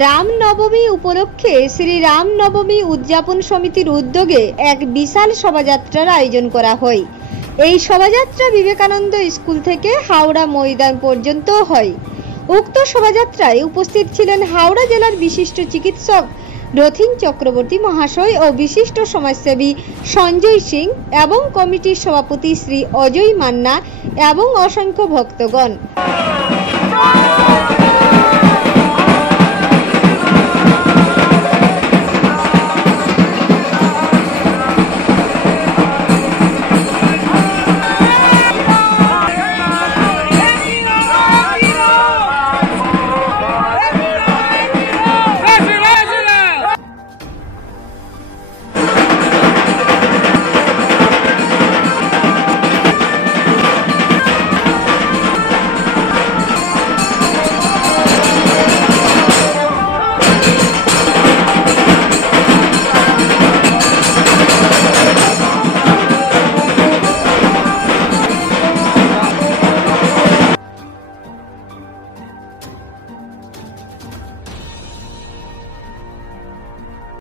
রামনবমী উপলক্ষে শ্রী রামনবমী উদযাপন সমিতির উদ্যোগে এক বিশাল শোভাযাত্রার আয়োজন করা হয়। এই শোভাযাত্রা বিবেকানন্দ স্কুল থেকে হাওড়া ময়দান পর্যন্ত হয়। উক্ত শোভাযাত্রায় উপস্থিত ছিলেন হাওড়া জেলার বিশিষ্ট চিকিৎসক রথিন চক্রবর্তী মহাশয় ও বিশিষ্ট সমাজসেবী সঞ্জয় সিং এবং কমিটির সভাপতি শ্রী অজয় মান্না এবং অসংখ্য ভক্তগণ।